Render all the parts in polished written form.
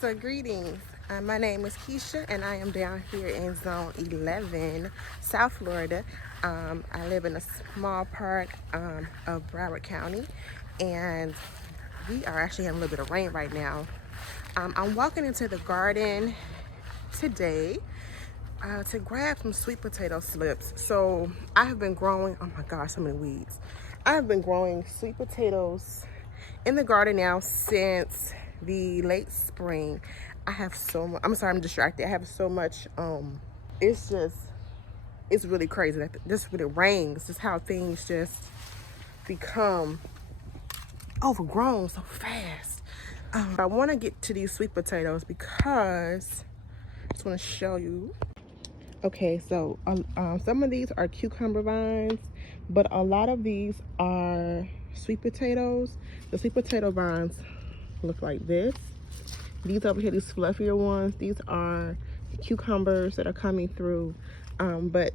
So greetings. My name is Keisha and I am down here in zone 11, South Florida. I live in a small part of Broward County, and we are actually having a little bit of rain right now. I'm walking into the garden today to grab some sweet potato slips. So I have been growing, oh my gosh, so many weeds. I have been growing sweet potatoes in the garden now since the late spring. I have so much, I'm sorry, I'm distracted. I have so much, it's really crazy. Just when it rains, just how things just become overgrown so fast. I want to get to these sweet potatoes because I just want to show you. Okay, so some of these are cucumber vines, but a lot of these are sweet potatoes. The sweet potato vines look like this. These over here, these fluffier ones, these are cucumbers that are coming through. But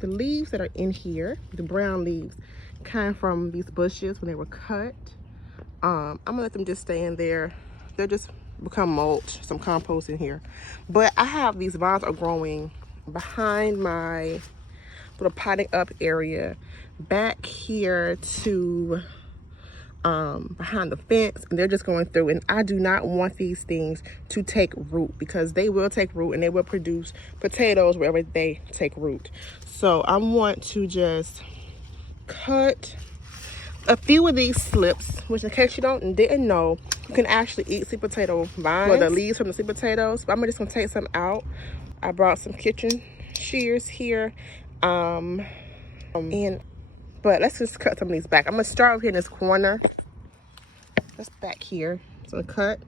the leaves that are in here, the brown leaves, came from these bushes when they were cut. I'm gonna let them just stay in there. They'll just become mulch, some compost in here. But I have these vines are growing behind my little potting up area back here to behind the fence, and they're just going through, and I do not want these things to take root because they will take root and they will produce potatoes wherever they take root. So I want to just cut a few of these slips, which in case you didn't know, you can actually eat sweet potato vines, or the leaves from the sweet potatoes. But I'm just gonna take some out. I brought some kitchen shears here, but let's just cut some of these back. I'm gonna start over here in this corner. That's back here. So I'm gonna cut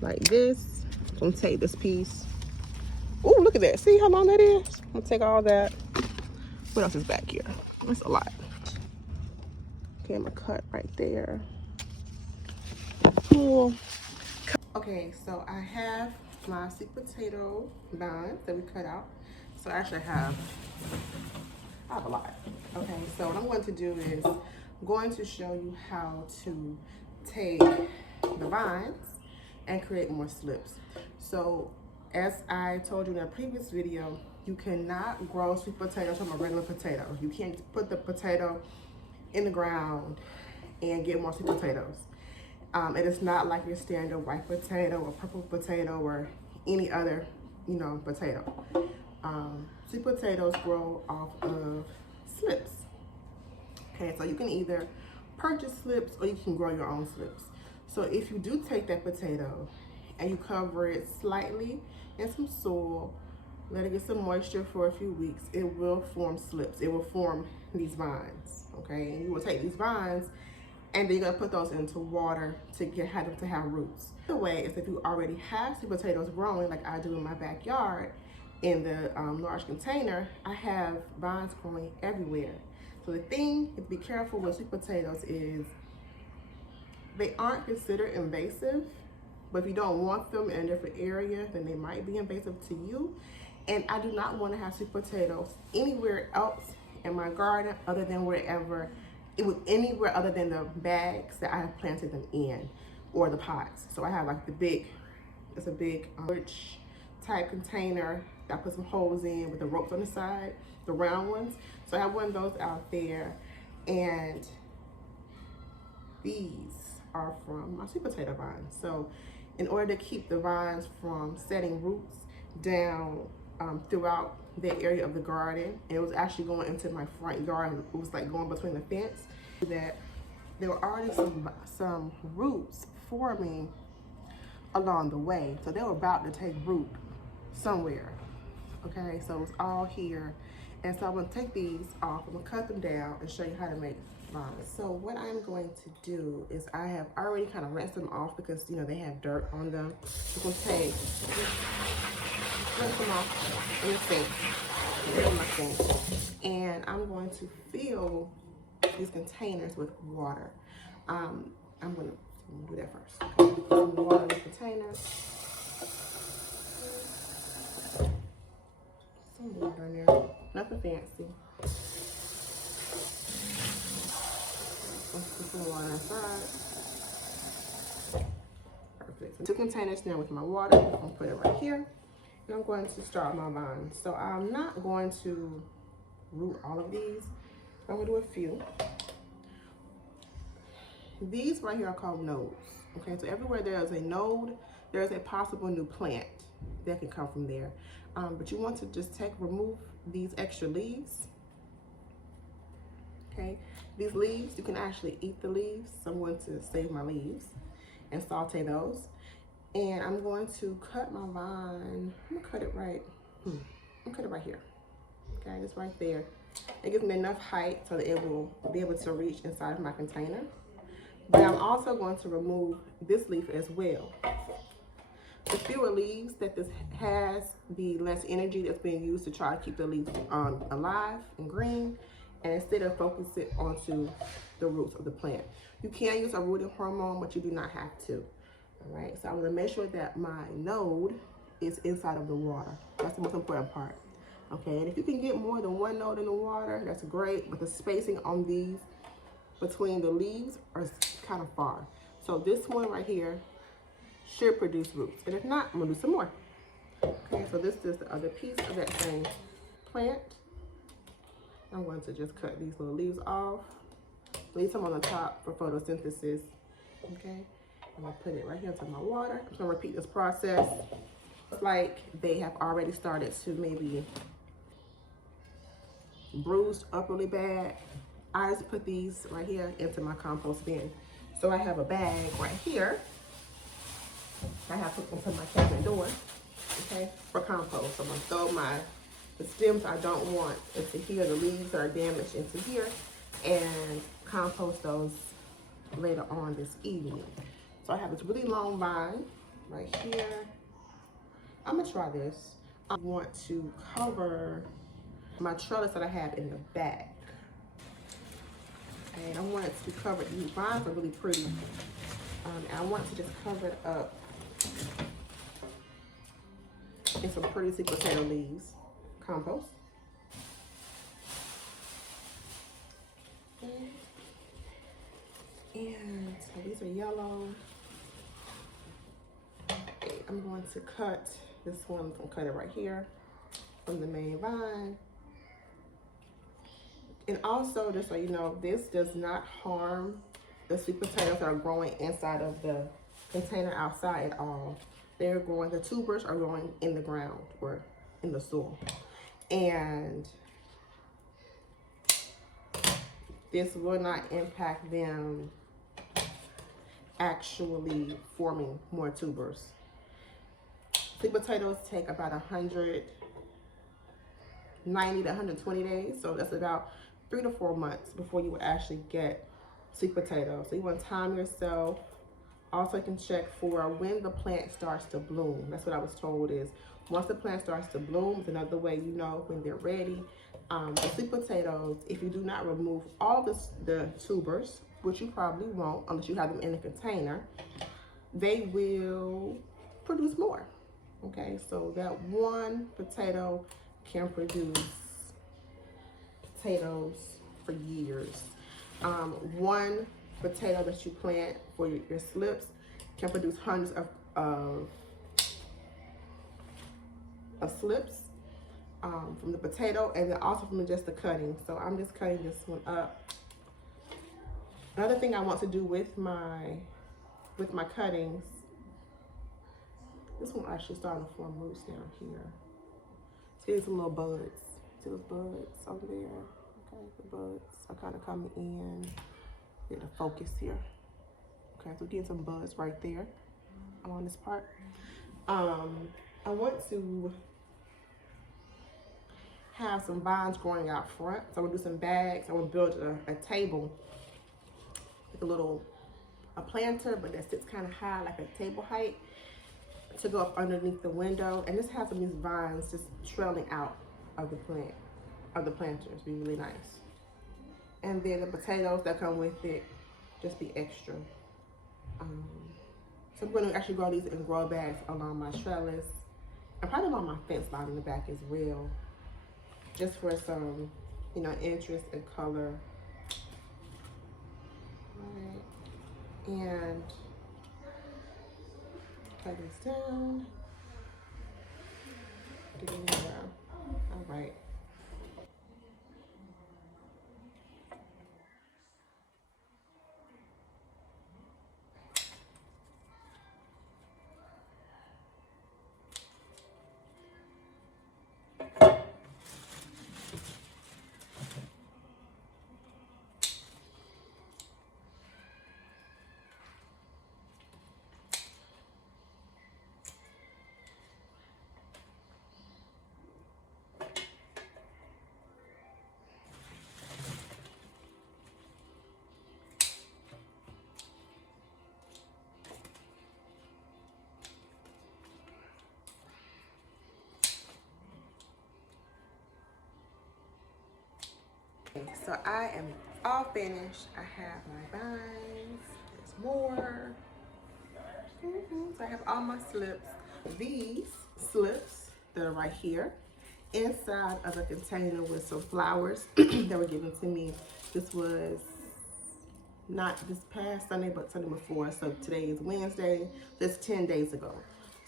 like this. I'm gonna take this piece. Oh, look at that! See how long that is? I'm gonna take all that. What else is back here? That's a lot. Okay, I'm gonna cut right there. Cool. Okay, so I have my sweet potato vines that we cut out. So actually I have a lot. Okay, so what I'm going to do is I'm going to show you how to take the vines and create more slips. So as I told you in a previous video, you cannot grow sweet potatoes from a regular potato. You can't put the potato in the ground and get more sweet potatoes. It is not like your standard white potato or purple potato or any other, potato. Sweet potatoes grow off of slips. Okay, so you can either purchase slips or you can grow your own slips. So if you do take that potato and you cover it slightly in some soil, let it get some moisture for a few weeks, it will form slips. It will form these vines, okay? And you will take these vines and then you're gonna put those into water to have them to have roots. The way is if you already have sweet potatoes growing, like I do in my backyard, in the large container, I have vines growing everywhere. So the thing to be careful with sweet potatoes is they aren't considered invasive, but if you don't want them in a different area, then they might be invasive to you. And I do not want to have sweet potatoes anywhere else in my garden other than anywhere other than the bags that I have planted them in, or the pots. So I have like it's a big rich type container that I put some holes in with the ropes on the side, the round ones. So I have one of those out there, and these are from my sweet potato vines. So in order to keep the vines from setting roots down throughout the area of the garden, and it was actually going into my front yard, it was like going between the fence, that there were already some roots forming along the way. So they were about to take root somewhere. Okay, so it's all here. And so I'm gonna take these off, I'm gonna cut them down and show you how to make vines. So what I'm going to do is I have already kind of rinsed them off because they have dirt on them. I'm gonna rinse them off in the sink. In my sink. And I'm going to fill these containers with water. I'm gonna do that first. Okay. Some water in the containers. Some water in there. Nothing fancy. Let's put some water inside. 2 containers now with my water. I'm gonna put it right here. And I'm going to start my vines. So I'm not going to root all of these. I'm gonna do a few. These right here are called nodes. Okay, so everywhere there is a node, there is a possible new plant that can come from there. But you want to just remove these extra leaves. Okay, these leaves, you can actually eat the leaves. So I'm going to save my leaves and saute those. And I'm going to cut my vine. I'm gonna cut it right. I'm gonna cut it right here. Okay, just right there. It gives me enough height so that it will be able to reach inside of my container. But I'm also going to remove this leaf as well. The fewer leaves that this has, the less energy that's being used to try to keep the leaves alive and green, and instead of focus it onto the roots of the plant. You can use a rooting hormone, but you do not have to. All right, so I'm gonna make sure that my node is inside of the water. That's the most important part. Okay, and if you can get more than 1 node in the water, that's great, but the spacing on these between the leaves are kind of far. So this one right here should produce roots. And if not, I'm gonna do some more. Okay, so this is the other piece of that same plant. I'm going to just cut these little leaves off. Leave some on the top for photosynthesis. Okay, I'm gonna put it right here into my water. I'm gonna repeat this process. It's like they have already started to maybe bruised up really bad. I just put these right here into my compost bin. So I have a bag right here. I have put into my cabinet door, okay, for compost. So I'm gonna throw the stems I don't want into here, the leaves that are damaged into here, and compost those later on this evening. So I have this really long vine right here. I'm gonna try this. I want to cover my trellis that I have in the back. And I want it to cover, these vines are really pretty. And I want to just cover it up in some pretty sweet potato leaves, compost. And so these are yellow. Okay, I'm going to cut this one, I'm gonna cut it right here from the main vine. And also, just so you know, this does not harm the sweet potatoes that are growing inside of the container outside at all. They're growing, the tubers are growing in the ground or in the soil. And this will not impact them actually forming more tubers. Sweet potatoes take about 190 to 120 days. So that's about 3 to 4 months before you will actually get sweet potatoes. So you want to time yourself. Also, you can check for when the plant starts to bloom. That's what I was told is once the plant starts to bloom, it's another way you know when they're ready. The sweet potatoes, if you do not remove all the tubers, which you probably won't unless you have them in a container, they will produce more. Okay, so that one potato can produce potatoes for years. One potato that you plant for your slips can produce hundreds of slips from the potato, and then also from just the cutting. So I'm just cutting this one up. Another thing I want to do with my cuttings, this one actually starting to form roots down here. See these little buds. See those buds over there? Okay, the buds are kind of coming in. Get the focus here. Okay, so getting some buds right there on this part. I want to have some vines growing out front. So I'm gonna do some bags. I want to build a table with a planter, but that sits kind of high, like a table height, to go up underneath the window, and just have some of these vines just trailing out of the plant, of the planters. Be really nice. And then the potatoes that come with it, just be extra. So I'm going to actually grow these in grow bags along my trellis, and probably along my fence line in the back as well, just for some, you know, interest and color. All right. And Cut this down. Get it down. All right. Okay, so I am all finished. I have my vines. There's more. So I have all my slips. These slips that are right here inside of a container with some flowers that were given to me. This was not this past Sunday, but Sunday before. So today is Wednesday. That's 10 days ago.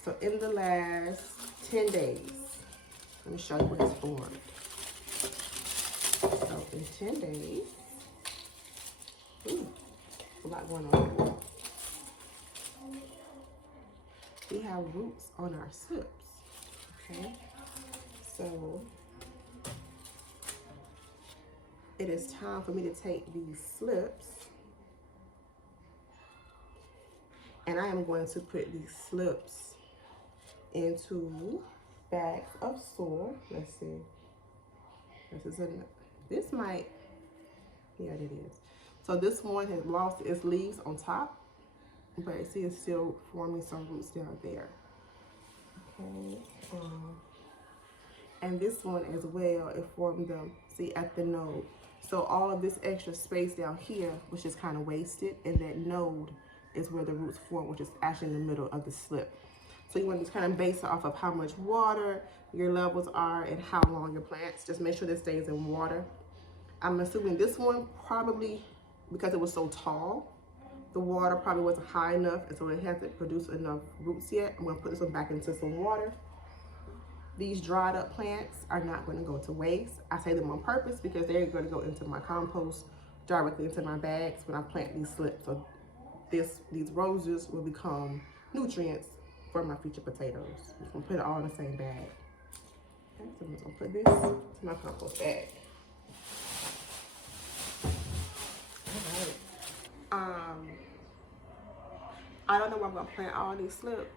So in the last 10 days, let me show you what has formed. So in 10 days, ooh, a lot going on. We have roots on our slips, okay? So it is time for me to take these slips and I am going to put these slips into bags of soil. Let's see. This might, yeah, it is. So this one has lost its leaves on top, but you see it's still forming some roots down there. Okay. And this one as well, it formed them, see, at the node. So all of this extra space down here, which is kind of wasted, and that node is where the roots form, which is actually in the middle of the slip. So you want to just kind of base it off of how much water your levels are and how long your plants. Just make sure this stays in water. I'm assuming this one probably, because it was so tall, the water probably wasn't high enough, and so it hasn't produced enough roots yet. I'm going to put this one back into some water. These dried up plants are not going to go to waste. I say them on purpose because they're going to go into my compost, directly into my bags when I plant these slips. So these roses will become nutrients for my future potatoes. I'm going to put it all in the same bag. Okay, so I'm just going to put this in my compost bag. All right. I don't know where I'm going to plant all these slips.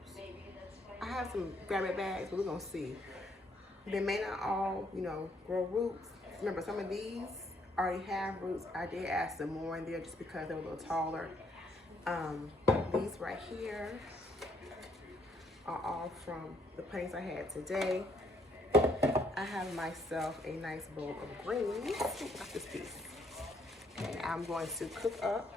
I have some grab bags, but we're going to see. They may not all, grow roots. Remember, some of these already have roots. I did add some more in there just because they're a little taller. These right here are all from the plants I had today. I have myself a nice bowl of greens. Got this piece. And I'm going to cook up.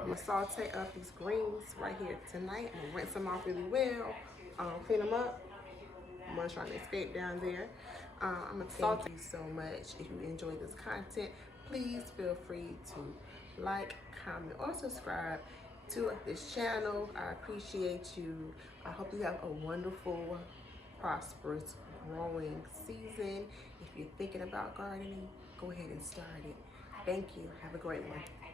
I'm gonna saute up these greens right here tonight. I'm gonna rinse them off really well, clean them up. I'm gonna try to escape down there. I'm gonna thank you so much. If you enjoyed this content, please feel free to like, comment, or subscribe to this channel. I appreciate you. I hope you have a wonderful, prosperous, growing season. If you're thinking about gardening, go ahead and start it. Thank you. Have a great one.